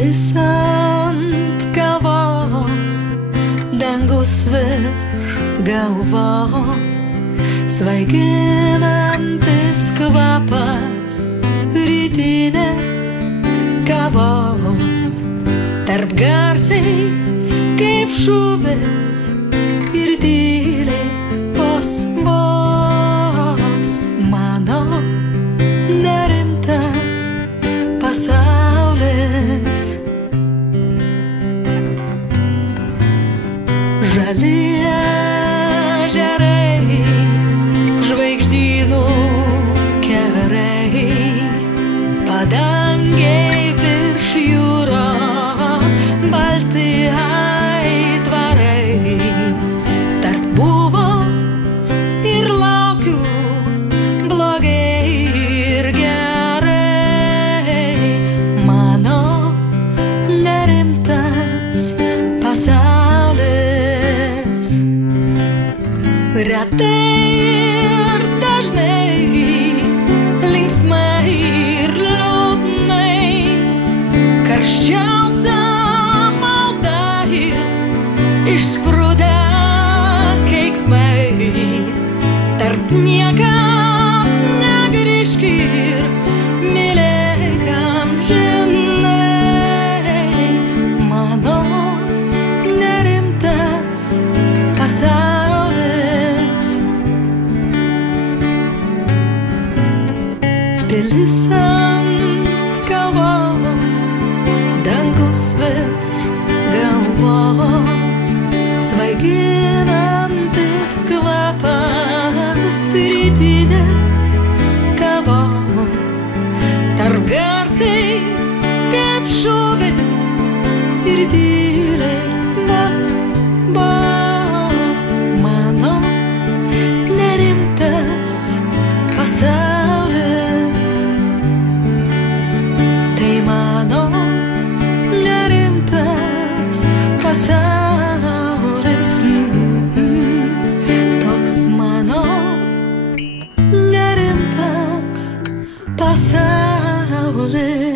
Pilis ant kalvos, dangus virš galvos, svaiginantis kvapas rytinės kavos. Tarp garsiai kaip šūvis ir tyliai vos vos mano nerimtas pasaulis. Žali ežerai, žvaigždynų kerai, padangiai virš jūros, balti aitvarai. Tarp buvo ir laukiu, blogai ir gerai, mano nerimtas pasaulis. Retai ir dažnai, linksmai ir liūdnai, karščiausia malda ir išsprudę keiksmai. Tarp niekam negrįžk ir mylėk amžinai, mano nerimtas pasaulis. Pilis ant kalvos, dangus virš galvos, svaiginantis kvapas rytinės kavos. Tarp garsiai kaip šūvis ir tyliai vos vos mano nerimtas pasaulis. Tai mano nerimtas pasaulis. Toks mano nerimtas pasaulis.